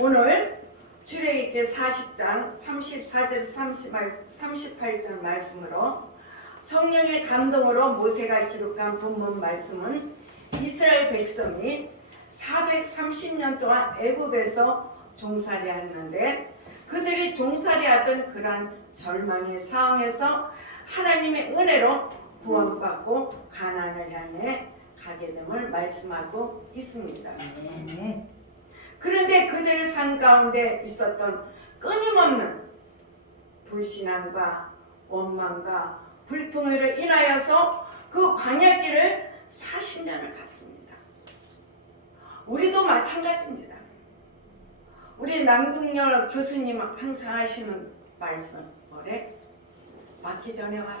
오늘 출애굽기 40장 34절에서 38절 말씀으로 성령의 감동으로 모세가 기록한 본문 말씀은 이스라엘 백성이 430년 동안 애굽에서 종살이했는데 그들이 종살이하던 그러한 절망의 상황에서 하나님의 은혜로 구원받고 가나안을 향해 가게 됨을 말씀하고 있습니다. 그런데 그들 삶 가운데 있었던 끊임없는 불신앙과 원망과 불평으로 인하여서 그 광야길을 40년을 갔습니다. 우리도 마찬가지입니다. 우리 남궁열 교수님 항상 하시는 말씀 뭐래? 맞기 전에 와라.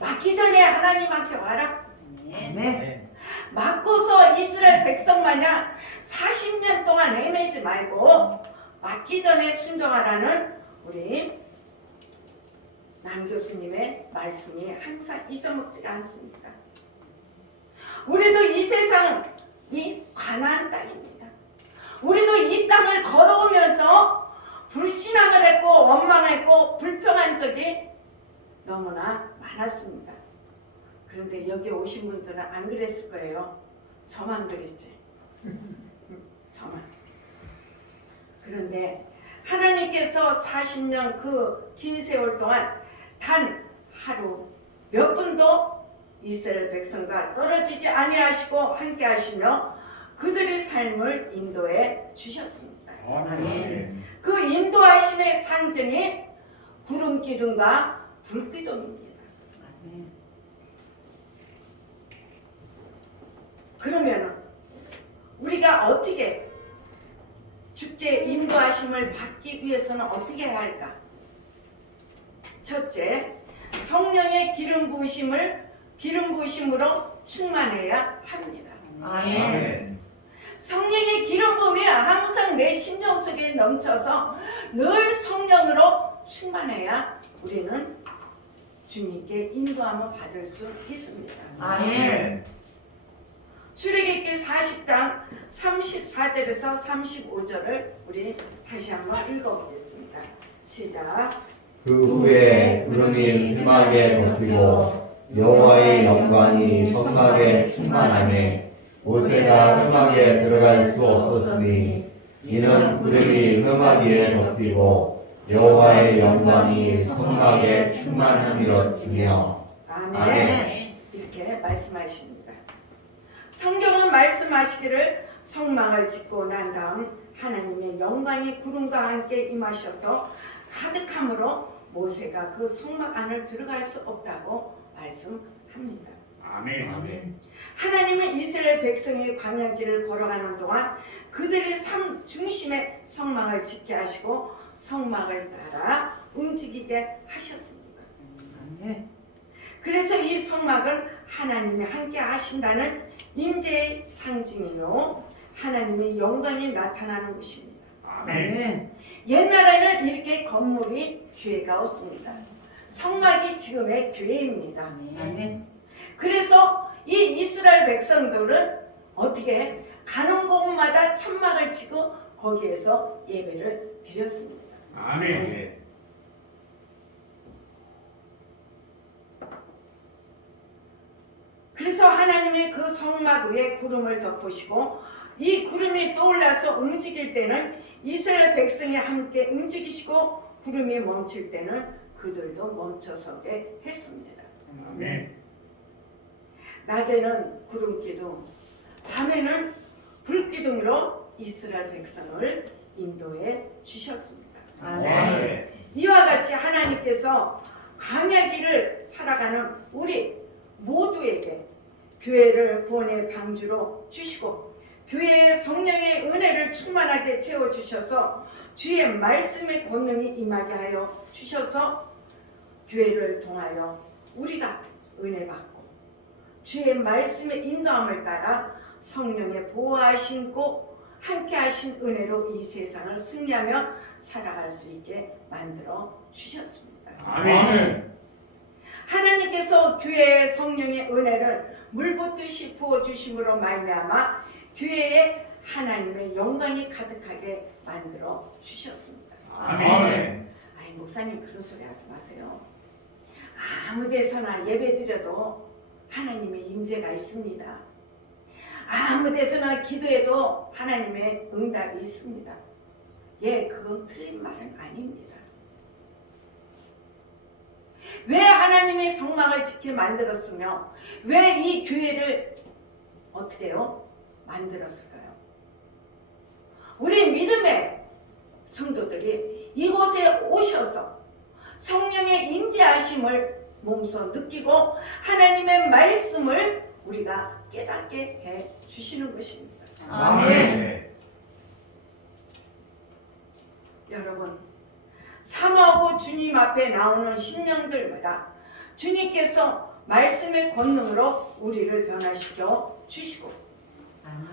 맞기 전에 하나님한테 와라. 네. 맞고서 이스라엘 백성 마냥 40년 동안 헤매지 말고 맞기 전에 순종하라는 우리 남 교수님의 말씀이 항상 잊어먹지 않습니다. 우리도 이 세상이 가나안 땅입니다. 우리도 이 땅을 걸어오면서 불신앙을 했고 원망했고 불평한 적이 너무나 많았습니다. 그런데 여기 오신 분들은 안 그랬을 거예요. 저만 그랬지. 저만. 그런데 하나님께서 40년 그 긴 세월 동안 단 하루 몇 분도 이스라엘 백성과 떨어지지 아니하시고 함께 하시며 그들의 삶을 인도해 주셨습니다. 그 인도하심의 상징이 구름 기둥과 불 기둥입니다. 그러면 우리가 어떻게 주께 인도하심을 받기 위해서는 어떻게 해야 할까? 첫째, 성령의 기름 부으심으로 충만해야 합니다. 아멘. 성령의 기름 부음이 항상 내 심령 속에 넘쳐서 늘 성령으로 충만해야 우리는 주님께 인도함을 받을 수 있습니다. 아멘. 출애굽기 40장 34절에서 35절을 우리 다시 한번 읽어보겠습니다. 시작. 그 후에 구름이 흠하게 덮이고 여호와의 영광이 성막에 충만하매 모세가 흠하게 들어갈 수 없었으니 이는 구름이 흠하게 덮이고 여호와의 영광이 성막에 충만함이었으며. 아멘. 이렇게 말씀하십니다. 성경은 말씀하시기를 성막을 짓고 난 다음 하나님의 영광이 구름과 함께 임하셔서 가득함으로 모세가 그 성막 안을 들어갈 수 없다고 말씀합니다. 아멘. 하나님은 이스라엘 백성이 광야길을 걸어가는 동안 그들의 삶 중심에 성막을 짓게 하시고 성막을 따라 움직이게 하셨습니다. 그래서 이 성막은 하나님이 함께 하신다는 임재의 상징이요 하나님의 영광이 나타나는 것입니다. 아멘. 옛날에는 이렇게 건물이 교회가 없습니다. 성막이 지금의 교회입니다. 아멘. 그래서 이 이스라엘 백성들은 어떻게 가는 곳마다 천막을 치고 거기에서 예배를 드렸습니다. 아멘. 그래서 하나님의 그 성막 위에 구름을 덮으시고 이 구름이 떠올라서 움직일 때는 이스라엘 백성이 함께 움직이시고 구름이 멈출 때는 그들도 멈춰서게 했습니다. 아멘. 낮에는 구름 기둥, 밤에는 불 기둥으로 이스라엘 백성을 인도해 주셨습니다. 아멘. 이와 같이 하나님께서 광야길을 살아가는 우리 모두에게 교회를 구원의 방주로 주시고 교회의 성령의 은혜를 충만하게 채워주셔서 주의 말씀의 권능이 임하게 하여 주셔서 교회를 통하여 우리가 은혜 받고 주의 말씀의 인도함을 따라 성령의 보호하시고 함께 하신 은혜로 이 세상을 승리하며 살아갈 수 있게 만들어 주셨습니다. 아멘. 하나님께서 교회의 성령의 은혜를 물붓듯이 부어주심으로 말미암아 교회에 하나님의 영광이 가득하게 만들어 주셨습니다. 아멘. 아이 목사님 그런 소리 하지 마세요. 아무 데서나 예배 드려도 하나님의 임재가 있습니다. 아무 데서나 기도해도 하나님의 응답이 있습니다. 예, 그건 틀린 말은 아닙니다. 왜 하나님의 성막을 짓게 만들었으며 왜 이 교회를 어떻게 해요? 만들었을까요? 우리 믿음의 성도들이 이곳에 오셔서 성령의 임재하심을 몸소 느끼고 하나님의 말씀을 우리가 깨닫게 해 주시는 것입니다. 아멘. 여러분, 사모하고 주님 앞에 나오는 심령들마다 주님께서 말씀의 권능으로 우리를 변화시켜 주시고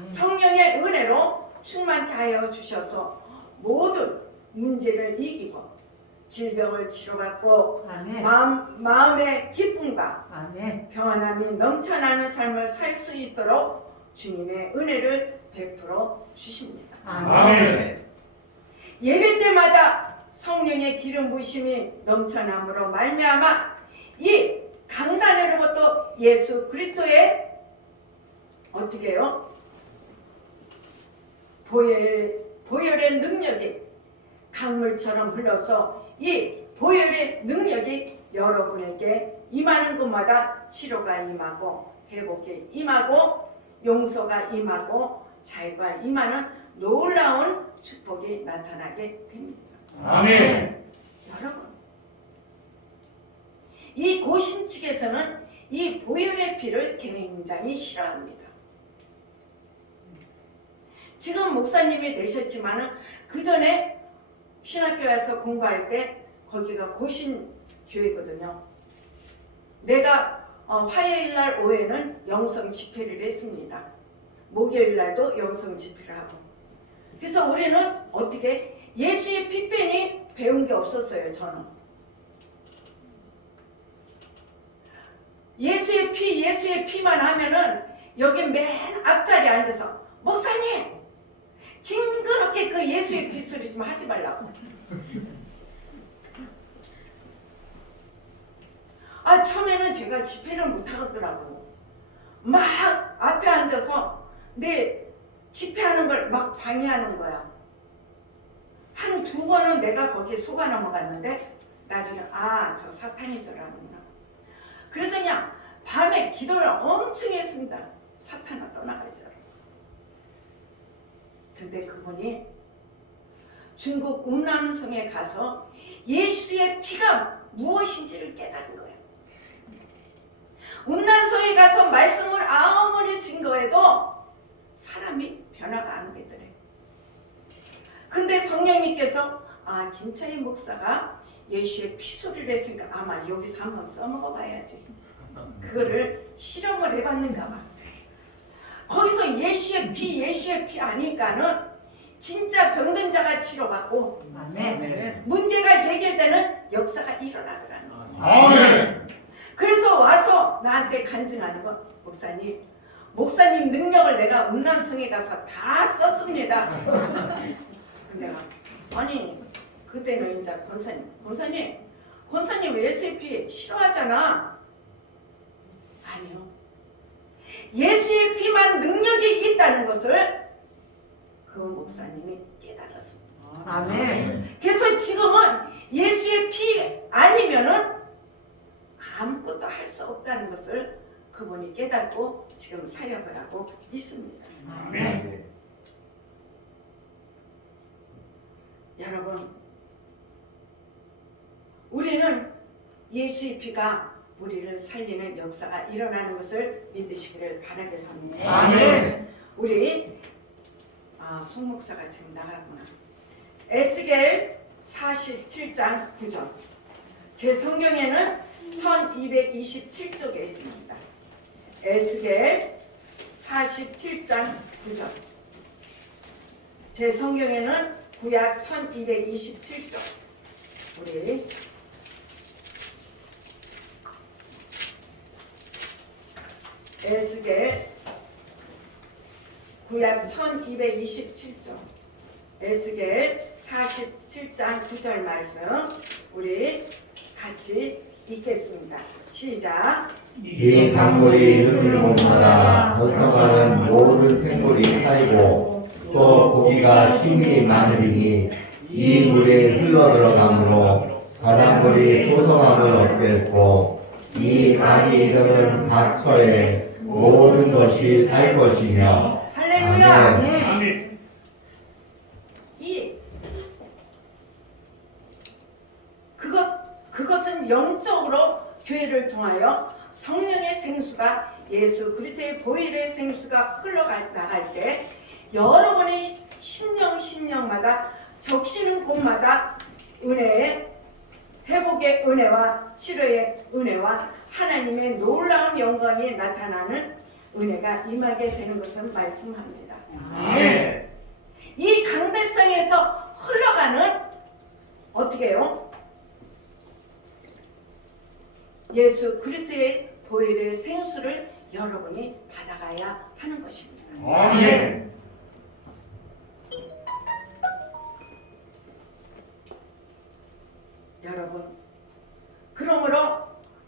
성령의 은혜로 충만케 하여 주셔서 모든 문제를 이기고 질병을 치료받고 마음의 기쁨과 평안함이 넘쳐나는 삶을 살 수 있도록 주님의 은혜를 베풀어 주십니다. 아멘. 예배 때마다 성령의 기름 부심이 넘쳐남으로 말미암아 이 강단으로부터 예수 그리스도의 어떻게 해요? 보혈의 능력이 강물처럼 흘러서 이 보혈의 능력이 여러분에게 임하는 곳마다 치료가 임하고 회복이 임하고 용서가 임하고 자유가 임하는 놀라운 축복이 나타나게 됩니다. 아멘. 여러분, 이 고신 측에서는 이 보혈의 피를 굉장히 싫어합니다. 지금 목사님이 되셨지만 그 전에 신학교에 와서 공부할 때 거기가 고신 교회거든요. 내가 화요일 날 오후에는 영성 집회를 했습니다. 목요일 날도 영성 집회를 하고. 그래서 우리는 어떻게 예수의 피편이 배운 게 없었어요. 저는 예수의 피만 하면은 여기 맨 앞자리에 앉아서 목사님 징그럽게 그 예수의 피 소리 좀 하지 말라고. 처음에는 제가 집회를 못 하겠더라고. 막 앞에 앉아서 내 집회하는 걸 막 방해하는 거야. 한 두 번은 내가 거기에 속아 넘어갔는데 나중에 저 사탄이 저라는구나. 그래서 그냥 밤에 기도를 엄청 했습니다. 사탄아 떠나가자. 근데 그분이 중국 운남성에 가서 예수의 피가 무엇인지를 깨달은 거예요. 운남성에 가서 말씀을 아무리 증거해도 사람이 변화가 안 되더래. 근데 성령님께서 김차희 목사가 예수의 피소리를 했으니까 아마 여기서 한번 써먹어 봐야지. 그거를 실험을 해봤는가 봐. 거기서 예수의 피 아니까는 진짜 병든 자가 치료받고 문제가 해결되는 역사가 일어나더라는 거예요. 아멘. 그래서 와서 나한테 간증하는 거, 목사님 능력을 내가 운남성에 가서 다 썼습니다. 내가 아니 그때는 이제 권사님 예수의 피 싫어하잖아. 아니요. 예수의 피만 능력이 있다는 것을 그 목사님이 깨달았습니다. 아멘. 그래서 지금은 예수의 피 아니면은 아무것도 할 수 없다는 것을 그분이 깨닫고 지금 사역을 하고 있습니다. 아멘. 여러분, 우리는 예수의 피가 우리를 살리는 역사가 일어나는 것을 믿으시기를 바라겠습니다. 아멘. 우리 송 목사가 지금 나가구나. 에스겔 47장 9절. 제 성경에는 1227쪽에 있습니다. 에스겔 47장 9절. 제 성경에는 구약 1227쪽. 우리 에스겔 구약 1227조 에스겔 47장 9절 말씀 우리 같이 읽겠습니다. 시작. 이 강물이 흐르는 곳마다 번성하는 모든 생물이 살고 또 고기가 힘이 많으리니 이 물이 흘러 들어가므로 바닷물이 소성함을 얻게 했고 이 강이 이르는 각 처에 모든 것이 살 것이며 할렐루야. 아멘. 아멘. 그것은 영적으로 교회를 통하여 성령의 생수가 예수 그리스도의 보혈의 생수가 흘러나갈 때 여러분의 심령마다 적시는 곳마다 은혜의 회복의 은혜와 치료의 은혜와 하나님의 놀라운 영광이 나타나는 은혜가 임하게 되는 것을 말씀합니다. 아멘. 이 강대성에서 흘러가는 어떻게 해요? 예수 그리스도의 보혈의 생수를 여러분이 받아가야 하는 것입니다. 아멘. 여러분, 그러므로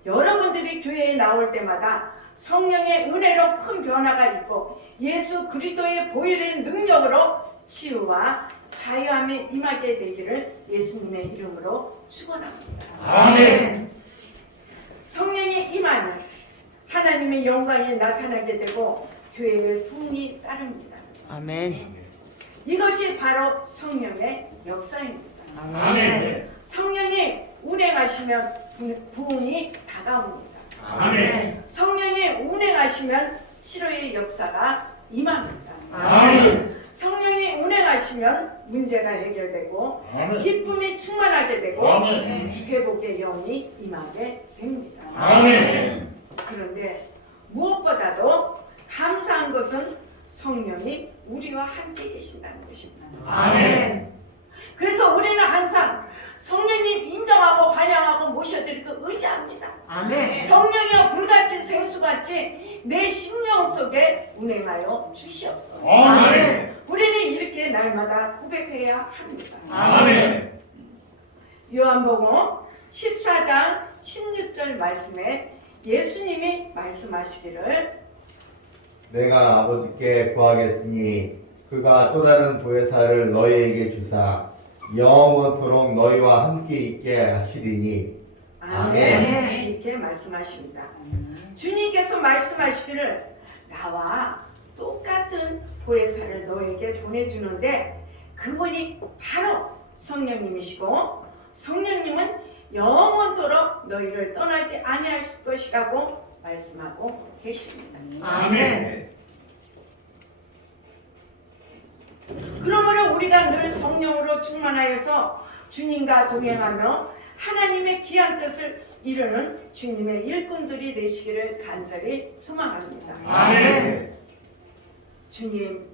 여러분들이 교회에 나올 때마다 성령의 은혜로 큰 변화가 있고 예수 그리스도의 보혈의 능력으로 치유와 자유함에 임하게 되기를 예수님의 이름으로 축원합니다. 아멘. 성령이 임하는 하나님의 영광이 나타나게 되고 교회의 부흥이 따릅니다. 아멘. 이것이 바로 성령의 역사입니다. 아멘. 성령이 운행하시면 부흥이 다가옵니다. 아멘. 성령이 운행하시면 치료의 역사가 임합니다. 아멘. 성령이 운행하시면 문제가 해결되고 아멘. 기쁨이 충만하게 되고 아멘. 회복의 영이 임하게 됩니다. 아멘. 그런데 무엇보다도 감사한 것은 성령이 우리와 함께 계신다는 것입니다. 아멘. 그래서 우리는 항상 성령님 인정하고 환영하고 모셔드리고 의지합니다. 아멘. 성령이여 불같이 생수같이 내 심령 속에 운행하여 주시옵소서. 아멘. 우리는 이렇게 날마다 고백해야 합니다. 아멘. 요한복음 14장 16절 말씀에 예수님이 말씀하시기를 내가 아버지께 구하겠으니 그가 또 다른 보혜사를 너희에게 주사 영원토록 너희와 함께 있게 하시리니 아멘. 이렇게 말씀하십니다. 주님께서 말씀하시기를 나와 똑같은 보혜사를 너에게 보내주는데 그분이 바로 성령님이시고 성령님은 영원토록 너희를 떠나지 아니할 것이라고 말씀하고 계십니다. 아멘. 그러므로 우리가 늘 성령으로 충만하여서 주님과 동행하며 하나님의 귀한 뜻을 이루는 주님의 일꾼들이 되시기를 간절히 소망합니다. 아멘. 주님,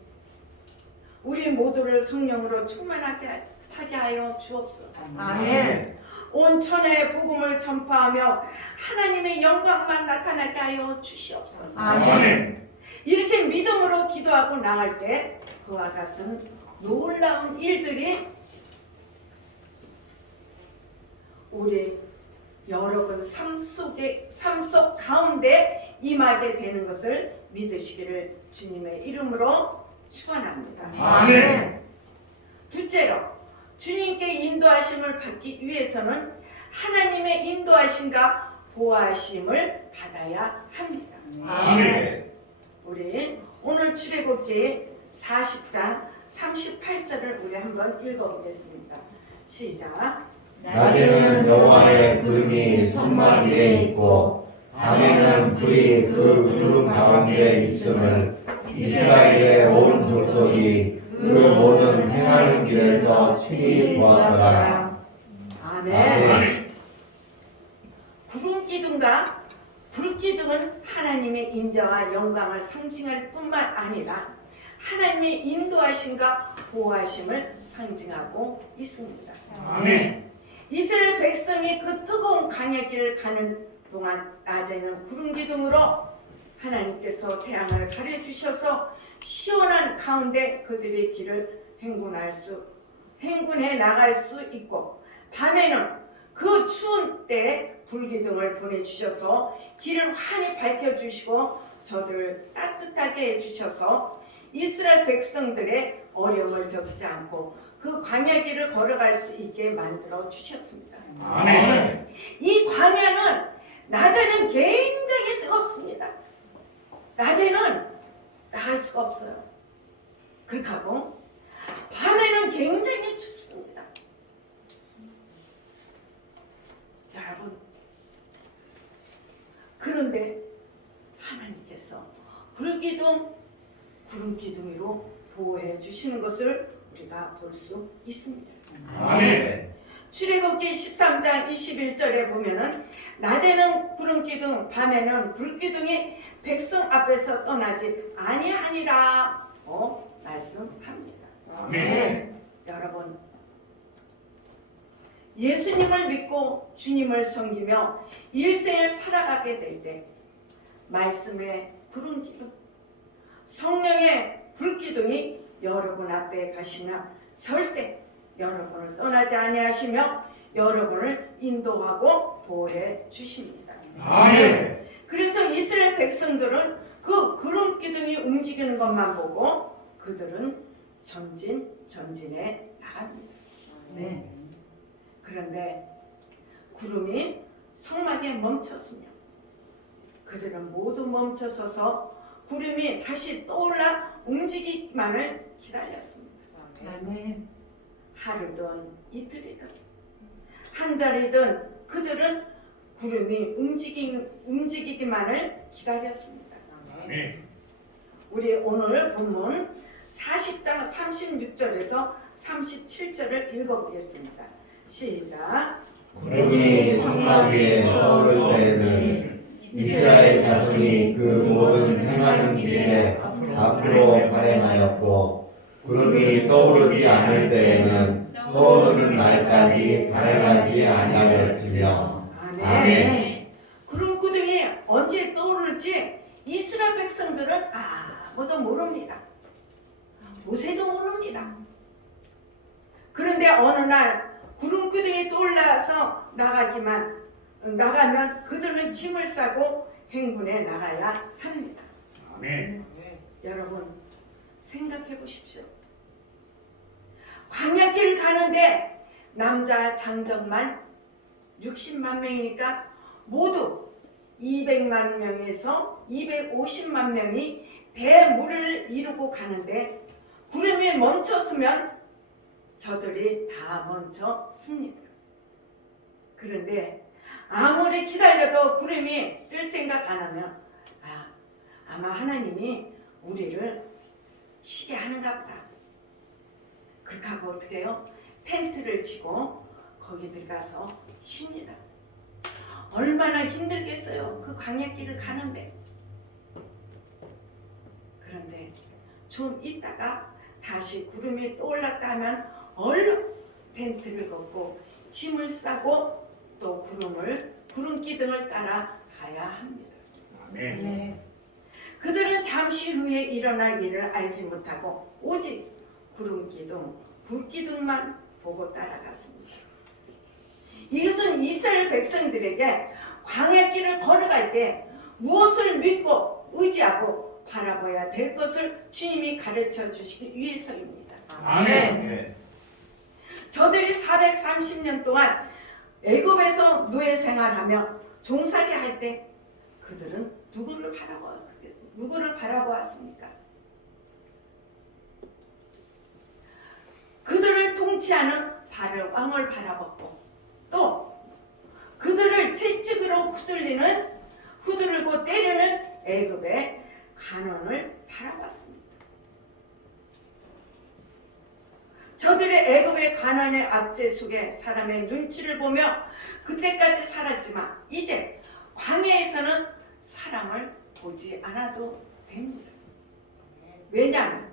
우리 모두를 성령으로 충만하게 하게 하여 주옵소서. 아멘. 온 천하의 복음을 전파하며 하나님의 영광만 나타나게 하여 주시옵소서. 아멘. 이렇게 믿음으로 기도하고 나갈 때 그와 같은 놀라운 일들이 우리 여러분 삶 속 가운데 임하게 되는 것을 믿으시기를 주님의 이름으로 축원합니다. 아멘. 둘째로 주님께 인도하심을 받기 위해서는 하나님의 인도하심과 보호하심을 받아야 합니다. 아멘. 우리 오늘 출애굽기 40장 38절을 우리 한번 읽어보겠습니다. 시작. 낮에는 여호와의 구름이 성막 위에 있고 밤에는 불이 그 구름 가운데 있음을 이스라엘의 온 족속이 그 모든 행하는 길에서 친히 보았더라. 아멘. 아멘. 구름 기둥과 불 기둥은 하나님의 인자와 영광을 상징할 뿐만 아니라 하나님의 인도하심과 보호하심을 상징하고 있습니다. 아멘. 이스라엘 백성이 그 뜨거운 강의 길을 가는 동안 낮에는 구름 기둥으로 하나님께서 태양을 가려주셔서 시원한 가운데 그들의 길을 행군해 나갈 수 있고, 밤에는 그 추운 때에 불기둥을 보내주셔서 길을 환히 밝혀주시고 저들을 따뜻하게 해주셔서 이스라엘 백성들의 어려움을 겪지 않고 그 광야 길을 걸어갈 수 있게 만들어 주셨습니다. 아멘. 이 광야는 낮에는 굉장히 뜨겁습니다. 낮에는 나갈 수가 없어요. 그렇고 밤에는 굉장히 춥습니다. 여러분, 그런데 하나님께서 불기둥, 구름기둥으로 보호해 주시는 것을 우리가 볼 수 있습니다. 아멘. 출애굽기 13장 21절에 보면은 낮에는 구름기둥, 밤에는 불기둥이 백성 앞에서 떠나지 아니하니라 말씀합니다. 아멘. 여러분, 예수님을 믿고 주님을 섬기며 일생을 살아가게 될 때 말씀의 구름기둥, 성령의 불기둥이 여러분 앞에 가시며 절대 여러분을 떠나지 아니하시며 여러분을 인도하고 보호해 주십니다. 아멘. 그래서 이스라엘 백성들은 그 구름 기둥이 움직이는 것만 보고 그들은 전진해 나갑니다. 그런데 구름이 성막에 멈췄으며 그들은 모두 멈춰서서 구름이 다시 떠올라 움직이기만을 기다렸습니다. 하루든 이틀이든 한 달이든 그들은 구름이 움직이기만을 기다렸습니다. 아멘. 우리 오늘 본문 40장 36절에서 37절을 읽어보겠습니다. 시작. 구름이 성막 위에 서오를 때에는 이스라엘 자손이 그 모든 행하는 길에 앞으로 발행하였고, 구름이 떠오르지 않을 때에는 떠오르는 날까지 발행하지 아니하였으며. 아멘. 구름 구름이 언제 떠오를지 이스라엘 백성들은 아무도 모릅니다. 모세도 모릅니다. 그런데 어느 날 구름 구름이 떠올라서 나가면 그들은 짐을 싸고 행군해 나가야 합니다. 아멘. 여러분 생각해 보십시오. 광야길 가는데 남자 장정만 60만 명이니까 모두 200만 명에서 250만 명이 대물을 이루고 가는데 구름이 멈췄으면 저들이 다 멈췄습니다. 그런데 아무리 기다려도 구름이 뜰 생각 안 하면 아마 하나님이 우리를 쉬게 하는가 보다. 그렇게 하고 어떻게 해요? 텐트를 치고 거기 들어가서 쉽니다. 얼마나 힘들겠어요. 그 광야길을 가는데. 그런데 좀 있다가 다시 구름이 떠올랐다 하면 얼른 텐트를 걷고 짐을 싸고 또 구름 기둥을 따라 가야 합니다. 아멘. 그들은 잠시 후에 일어날 일을 알지 못하고 오직 구름 기둥, 불 기둥만 보고 따라갔습니다. 이것은 이스라엘 백성들에게 광야길을 걸어갈 때 무엇을 믿고 의지하고 바라봐야 될 것을 주님이 가르쳐 주시기 위해서입니다. 아멘. 저들이 430년 동안 애굽에서 노예 생활하며 종살이 할 때 그들은 누구를 바라보았습니까? 그들을 통치하는 왕을 바라봤고 또 그들을 채찍으로 후들고 때리는 애굽의 간원을 바라봤습니다. 저들의 애굽의 가난의 압제 속에 사람의 눈치를 보며 그때까지 살았지만 이제 광야에서는 사람을 보지 않아도 됩니다. 왜냐하면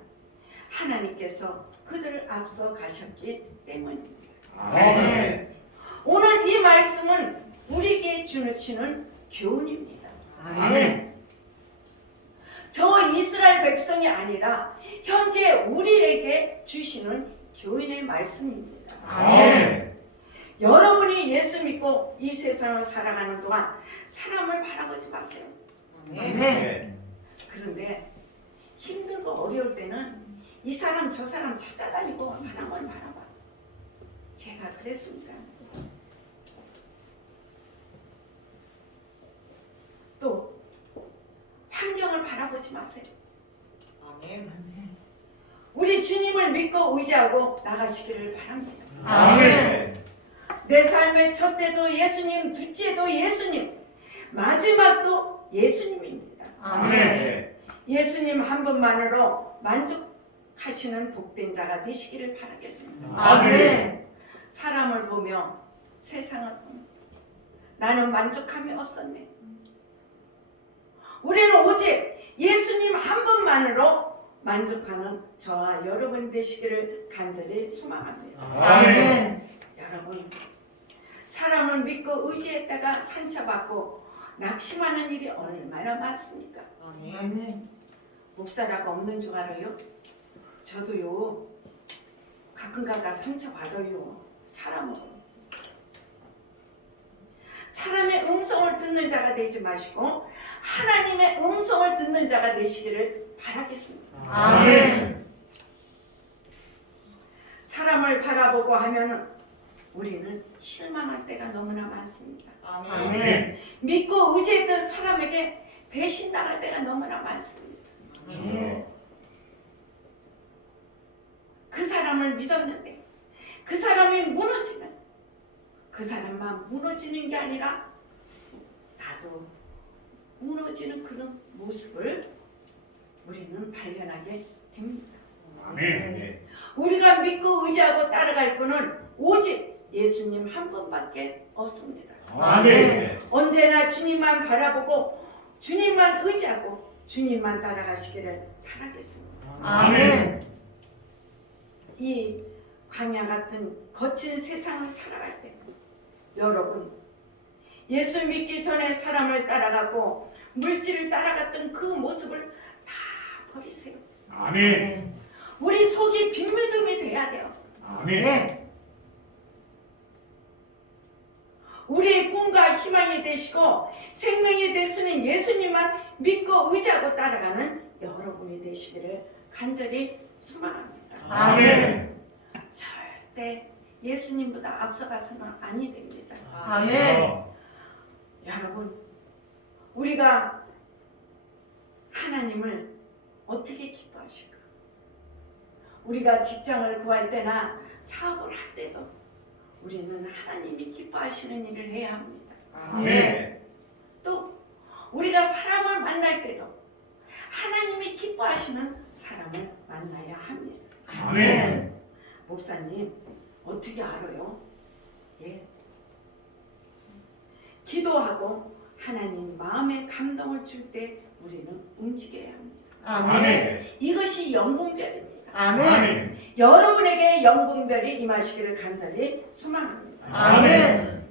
하나님께서 그들을 앞서 가셨기 때문입니다. 아멘. 오늘 이 말씀은 우리에게 주시는 교훈입니다. 아멘. 저 이스라엘 백성이 아니라 현재 우리에게 주시는 교훈의 말씀입니다. 아멘. 여러분이 예수 믿고 이 세상을 살아가는 동안 사람을 바라보지 마세요. 아멘. 그런데 힘들고 어려울 때는 이 사람 저 사람 찾아다니고 사람을 바라봐. 제가 그랬습니다. 또 환경을 바라보지 마세요. 우리 주님을 믿고 의지하고 나가시기를 바랍니다. 아멘. 내 삶의 첫 때도 예수님, 둘째도 예수님, 마지막도 예수님입니다. 아멘. 예수님 한 분만으로 만족하시는 복된 자가 되시기를 바라겠습니다. 아멘. 사람을 보며 세상을 보며 나는 만족함이 없었네. 우리는 오직 예수님 한 분만으로 만족하는 저와 여러분 되시기를 간절히 소망합니다. 아멘. 여러분, 사람을 믿고 의지했다가 상처받고 낙심하는 일이 얼마나 많습니까? 목사라고 없는 줄 알아요? 저도요, 가끔가다 상처받아요. 사람의 음성을 듣는 자가 되지 마시고 하나님의 음성을 듣는 자가 되시기를 바라겠습니다. 아멘. 사람을 바라보고 하면 우리는 실망할 때가 너무나 많습니다. 아멘. 믿고 의지했던 사람에게 배신당할 때가 너무나 많습니다. 그 사람을 믿었는데 그 사람이 무너지면 그 사람만 무너지는 게 아니라 나도 무너지는 그런 모습을 우리는 발견하게 됩니다. 아멘. 우리가 믿고 의지하고 따라갈 분은 오직 예수님 한 분밖에 없습니다. 아멘. 언제나 주님만 바라보고 주님만 의지하고 주님만 따라가시기를 바라겠습니다. 아멘. 이 광야 같은 거친 세상을 살아갈 때 여러분 예수 믿기 전에 사람을 따라가고 물질을 따라갔던 그 모습을 다 버리세요. 아멘. 우리 속이 빈무덤이 돼야 돼요. 아멘. 우리의 꿈과 희망이 되시고 생명이 되시는 예수님만 믿고 의지하고 따라가는 여러분이 되시기를 간절히 소망합니다. 아멘. 절대 예수님보다 앞서가서는 아니 됩니다. 아멘. 여러분, 우리가 하나님을 어떻게 기뻐하실까? 우리가 직장을 구할 때나 사업을 할 때도 우리는 하나님이 기뻐하시는 일을 해야 합니다. 아멘. 또 우리가 사람을 만날 때도 하나님이 기뻐하시는 사람을 만나야 합니다. 아멘. 목사님, 어떻게 알아요? 예. 기도하고 하나님 마음에 감동을 줄 때 우리는 움직여야 합니다. 아멘. 이것이 영분별입니다. 아멘. 여러분에게 영분별이 임하시기를 간절히 소망합니다. 아멘.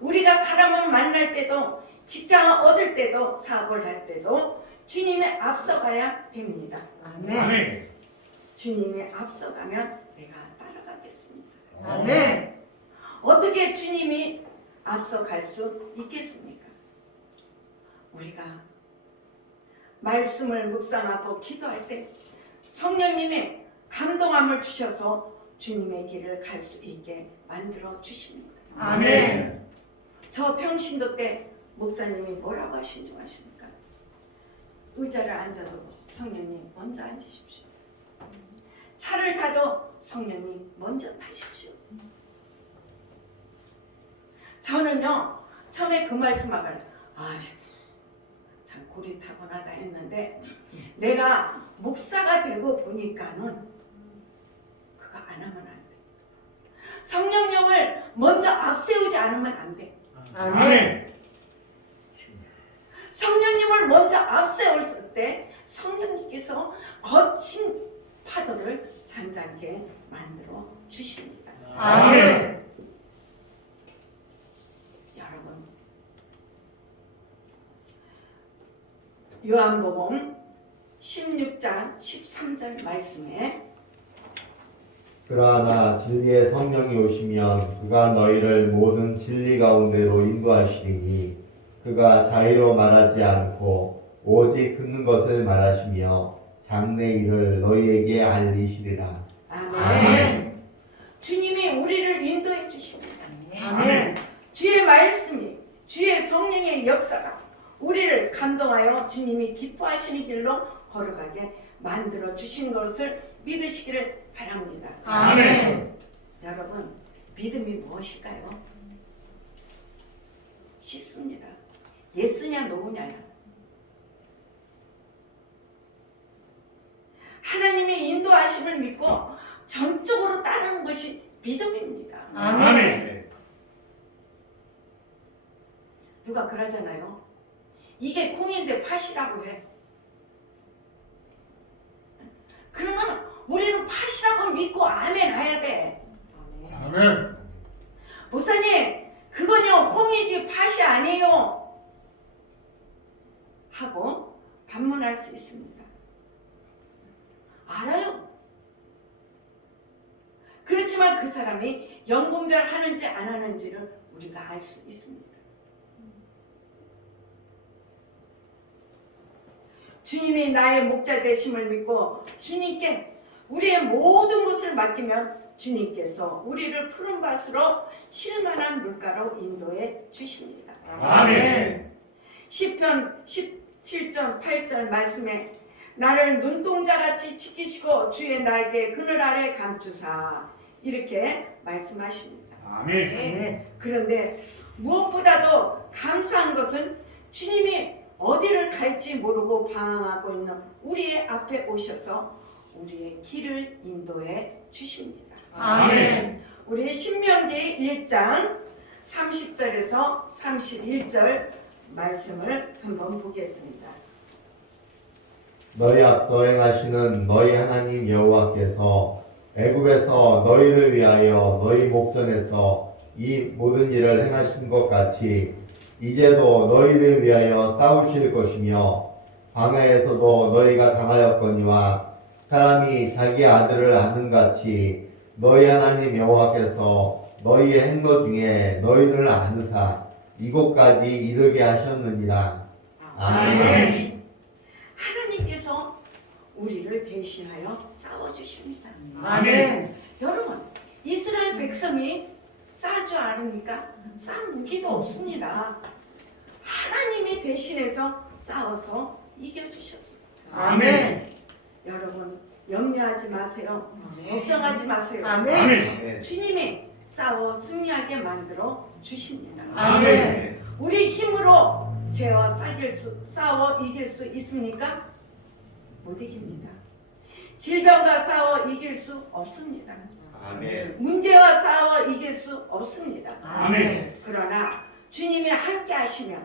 우리가 사람을 만날 때도 직장을 얻을 때도 사업을 할 때도 주님에 앞서가야 됩니다. 아멘. 주님에 앞서가면 내가 따라가겠습니다. 아멘. 어떻게 주님이 앞서갈 수 있겠습니까? 우리가 말씀을 묵상하고 기도할 때 성령님의 감동함을 주셔서 주님의 길을 갈 수 있게 만들어 주십니다. 아멘. 저 평신도 때 목사님이 뭐라고 하신 줄 아십니까? 의자를 앉아도 성령님 먼저 앉으십시오. 차를 타도 성령님 먼저 타십시오. 저는요 처음에 그 말씀하고 참 고리타분하다 했는데 내가 목사가 되고 보니까는 그거 안 하면 안 돼. 성령님을 먼저 앞세우지 않으면 안 돼. 아멘. 성령님을 먼저 앞세웠을 때 성령님께서 거친 파도를 잔잔하게 만들어 주십니다. 아멘. 여러분, 요한복음 16장 13절 말씀에 그러나 진리의 성령이 오시면 그가 너희를 모든 진리 가운데로 인도하시리니 그가 자의로 말하지 않고 오직 듣는 것을 말하시며 장래 일을 너희에게 알리시리라. 아멘. 주님이 우리를 인도해 주십니다. 아멘. 주의 말씀이 주의 성령의 역사가 우리를 감동하여 주님이 기뻐하시는 길로 걸어가게 만들어 주신 것을 믿으시기를 바랍니다. 아멘. 여러분, 믿음이 무엇일까요? 쉽습니다. 예스냐 노냐야. 하나님의 인도하심을 믿고 전적으로 따르는 것이 믿음입니다. 아멘. 누가 그러잖아요. 이게 콩인데 팥이라고 해. 그러면 우리는 팥이라고 믿고 아멘 해야 돼. 아멘. 목사님, 그건요 콩이지 팥이 아니에요 하고 반문할 수 있습니다. 알아요. 그렇지만 그 사람이 영분별 하는지 안 하는지를 우리가 알 수 있습니다. 주님이 나의 목자 되심을 믿고 주님께 우리의 모든 것을 맡기면 주님께서 우리를 푸른 밭으로 쉴만한 물가로 인도해 주십니다. 아멘. 시편 17절 8절 말씀에 나를 눈동자같이 지키시고 주의 날개 그늘 아래 감추사 이렇게 말씀하십니다. 아멘. 그런데 무엇보다도 감사한 것은 주님이 어디를 갈지 모르고 방황하고 있는 우리의 앞에 오셔서 우리의 길을 인도해 주십니다. 아멘. 우리 신명기 1장 30절에서 31절 말씀을 한번 보겠습니다. 너희 앞서 행하시는 너희 하나님 여호와께서 애굽에서 너희를 위하여 너희 목전에서 이 모든 일을 행하신 것 같이 이제도 너희를 위하여 싸우실 것이며 광야에서도 너희가 당하였거니와 사람이 자기 아들을 아는 같이 너희 하나님 여호와께서 너희의 행로 중에 너희를 아느사 이곳까지 이르게 하셨느니라. 아멘. 하나님께서 우리를 대신하여 싸워주십니다. 아멘. 여러분, 이스라엘 백성이 싸울 줄 아십니까? 싼 무기도 없습니다. 하나님이 대신해서 싸워서 이겨주셨습니다. 아멘. 여러분, 염려하지 마세요. 걱정하지 마세요. 아멘. 아멘. 주님이 싸워 승리하게 만들어 주십니다. 아멘. 우리 힘으로 죄와 싸워 이길 수 있습니까? 못 이깁니다. 질병과 싸워 이길 수 없습니다. 아멘. 문제와 싸워 이길 수 없습니다. 아멘. 그러나 주님이 함께 하시면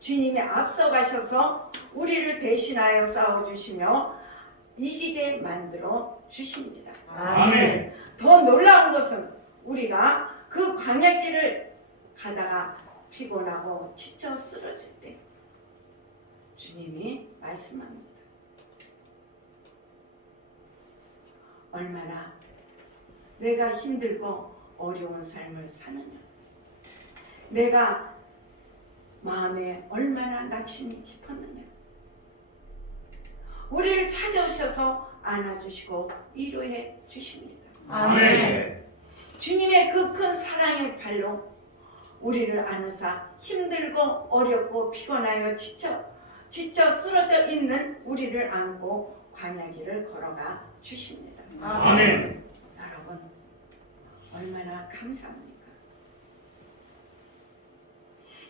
주님이 앞서 가셔서 우리를 대신하여 싸워주시며 이기게 만들어 주십니다. 아멘. 더 놀라운 것은 우리가 그 광야길을 가다가 피곤하고 지쳐 쓰러질 때 주님이 말씀합니다. 얼마나 내가 힘들고 어려운 삶을 사느냐. 내가 마음에 얼마나 낙심이 깊었느냐. 우리를 찾아오셔서 안아주시고 위로해 주십니다. 아멘. 주님의 그 큰 사랑의 발로 우리를 안으사 힘들고 어렵고 피곤하여 지쳐 쓰러져 있는 우리를 안고 광야길을 걸어가 주십니다. 아멘. 여러분, 얼마나 감사합니까?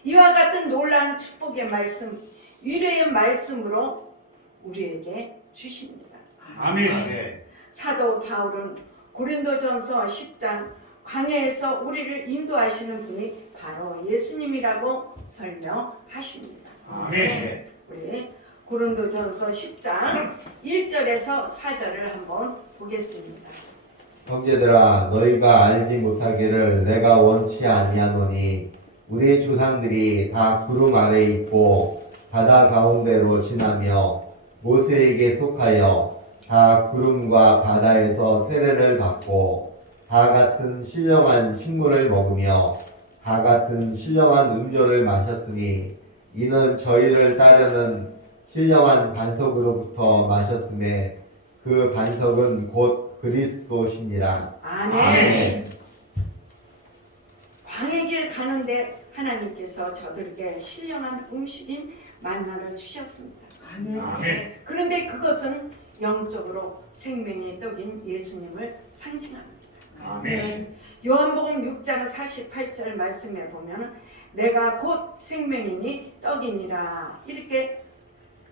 이와 같은 놀라운 축복의 말씀, 위로의 말씀으로 우리에게 주십니다. 아멘. 사도 바울은 고린도전서 10장 광야에서 우리를 인도하시는 분이 바로 예수님이라고 설명하십니다. 아멘. 우리 고린도전서 10장 1절에서 4절을 한번 보겠습니다. 형제들아 너희가 알지 못하기를 내가 원치 아니하노니 우리 조상들이 다 구름 아래 있고 바다 가운데로 지나며 모세에게 속하여 다 구름과 바다에서 세례를 받고 다 같은 신령한 식물을 먹으며 다 같은 신령한 음료를 마셨으니 이는 저희를 따르는 신령한 반석으로부터 마셨음에 그 반석은 곧 그리스도시니라. 아멘. 광야길 가는데 하나님께서 저들에게 신령한 음식인 만나를 주셨습니다. 아멘. 그런데 그것은 영적으로 생명의 떡인 예수님을 상징합니다. 아멘. 요한복음 6장 48절 말씀에 보면 내가 곧 생명이니 떡이니라 이렇게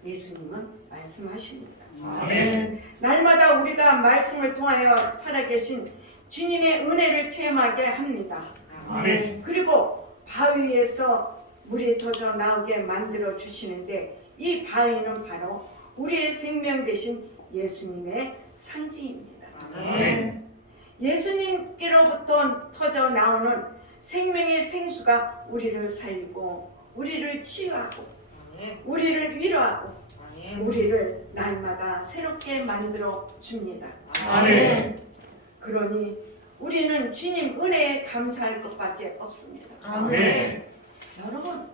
예수님은 말씀하십니다. 아멘. 날마다 우리가 말씀을 통하여 살아계신 주님의 은혜를 체험하게 합니다. 아멘. 그리고 바위에서 물이 터져 나오게 만들어 주시는데 이 바위는 바로 우리의 생명 되신 예수님의 상징입니다. 아멘. 예수님께로부터 터져 나오는 생명의 생수가 우리를 살리고 우리를 치유하고 우리를 위로하고 우리를 날마다 새롭게 만들어 줍니다. 아멘. 그러니 우리는 주님 은혜에 감사할 것밖에 없습니다. 아멘. 여러분,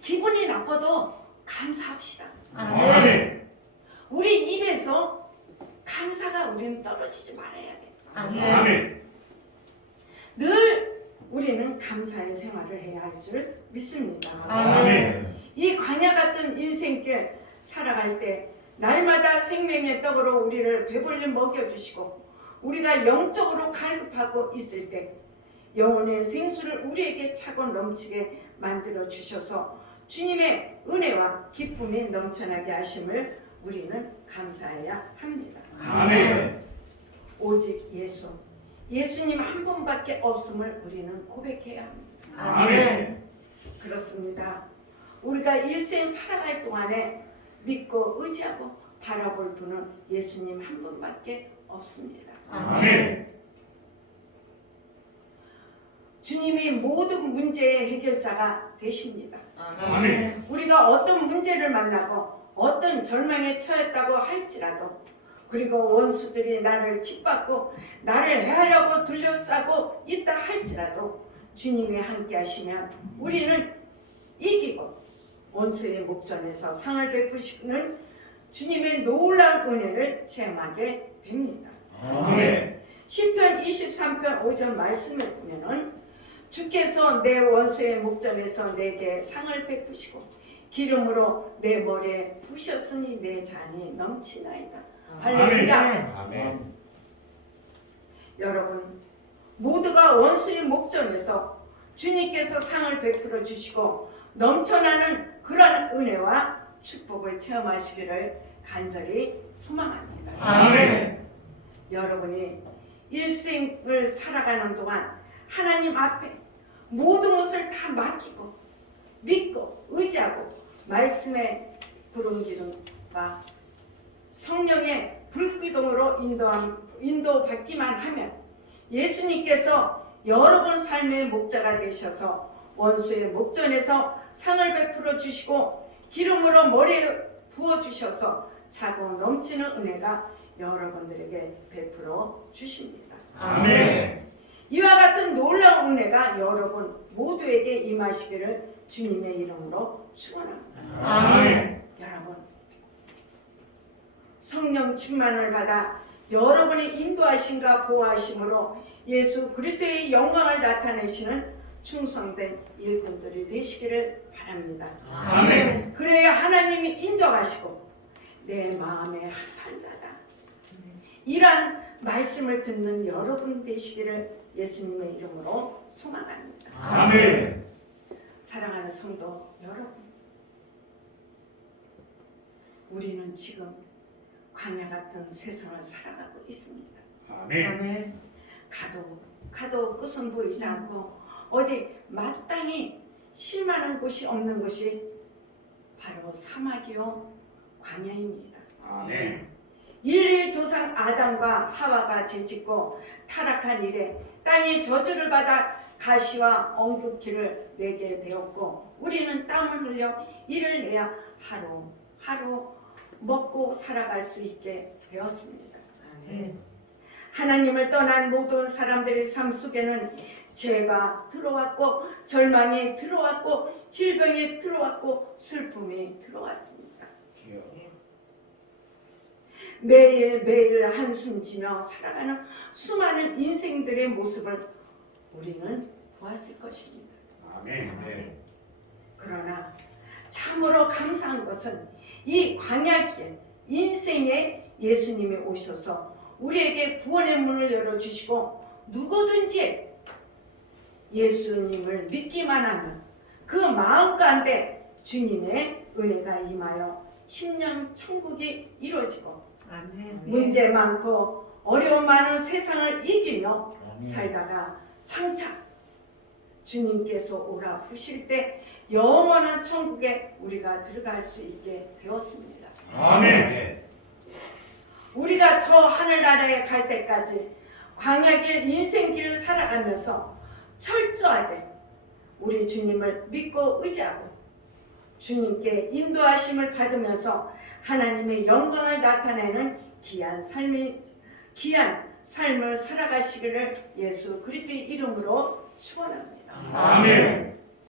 기분이 나빠도 감사합시다. 아멘. 우리 입에서 감사가 우리는 떨어지지 말아야 돼. 아멘. 늘 우리는 감사의 생활을 해야 할 줄 믿습니다. 아멘. 이 광야 같은 인생길 살아갈 때 날마다 생명의 떡으로 우리를 배불리 먹여주시고 우리가 영적으로 갈급하고 있을 때 영혼의 생수를 우리에게 차고 넘치게 만들어 주셔서 주님의 은혜와 기쁨이 넘쳐나게 하심을 우리는 감사해야 합니다. 아멘. 오직 예수님 한 분밖에 없음을 우리는 고백해야 합니다. 아멘. 그렇습니다. 우리가 일생 살아갈 동안에 믿고 의지하고 바라볼 분은 예수님 한 분밖에 없습니다. 아멘. 주님이 모든 문제의 해결자가 되십니다. 아멘. 우리가 어떤 문제를 만나고 어떤 절망에 처했다고 할지라도 그리고 원수들이 나를 짓밟고 나를 해하려고 둘러싸고 있다 할지라도 주님이 함께 하시면 우리는 이기고 원수의 목전에서 상을 베푸시는 주님의 놀라운 은혜를 체험하게 됩니다. 아멘. 시편 23편 5절 말씀을 보면은 주께서 내 원수의 목전에서 내게 상을 베푸시고 기름으로 내 머리에 부으셨으니 내 잔이 넘치나이다. 할렐루야. 아멘. 여러분 모두가 원수의 목전에서 주님께서 상을 베풀어 주시고 넘쳐나는 그러한 은혜와 축복을 체험하시기를 간절히 소망합니다. 아멘. 여러분이 일생을 살아가는 동안 하나님 앞에 모든 것을 다 맡기고 믿고 의지하고 말씀의 부름기름과 성령의 불기둥으로 인도받기만 하면 예수님께서 여러분 삶의 목자가 되셔서 원수의 목전에서 상을 베풀어 주시고 기름으로 머리에 부어주셔서 차고 넘치는 은혜가 여러분들에게 베풀어 주십니다. 아멘. 이와 같은 놀라운 은혜가 여러분 모두에게 임하시기를 주님의 이름으로 축원합니다. 아멘. 여러분 성령 충만을 받아 여러분의 인도하심과 보호하심으로 예수 그리스도의 영광을 나타내시는 충성된 일꾼들이 되시기를 바랍니다. 아멘. 그래야 하나님이 인정하시고 내 마음의 합한 자다. 이런 말씀을 듣는 여러분 되시기를 예수님의 이름으로 소망합니다. 아멘. 사랑하는 성도 여러분, 우리는 지금 광야 같은 세상을 살아가고 있습니다. 아멘. 가도 끝은 보이지 않고 어디 마땅히 쉴만한 곳이 없는 것이 바로 사막이요 광야입니다. 아멘. 인류의 조상 아담과 하와가 죄짓고 타락한 이래 땅이 저주를 받아 가시와 엉겅퀴를 내게 배웠고 우리는 땀을 흘려 일을 해야 하루 먹고 살아갈 수 있게 되었습니다. 아멘. 하나님을 떠난 모든 사람들의 삶 속에는 죄가 들어왔고 절망이 들어왔고 질병이 들어왔고 슬픔이 들어왔습니다. 매일매일 한숨 지며 살아가는 수많은 인생들의 모습을 우리는 보았을 것입니다. 아멘. 그러나 참으로 감사한 것은 이 광야길 인생에 예수님이 오셔서 우리에게 구원의 문을 열어주시고 누구든지 예수님을 믿기만 하면 그 마음 가운데 주님의 은혜가 임하여 심령 천국이 이루어지고 아멘. 문제 많고 어려움 많은 세상을 이기며 살다가 장차 주님께서 오라 부실 때 영원한 천국에 우리가 들어갈 수 있게 되었습니다. 아멘. 우리가 저 하늘나라에 갈 때까지 광야길 인생길을 살아가면서 철저하게 우리 주님을 믿고 의지하고 주님께 인도하심을 받으면서 하나님의 영광을 나타내는 귀한 삶을 살아가시기를 예수 그리스도의 이름으로 축원합니다. 아멘.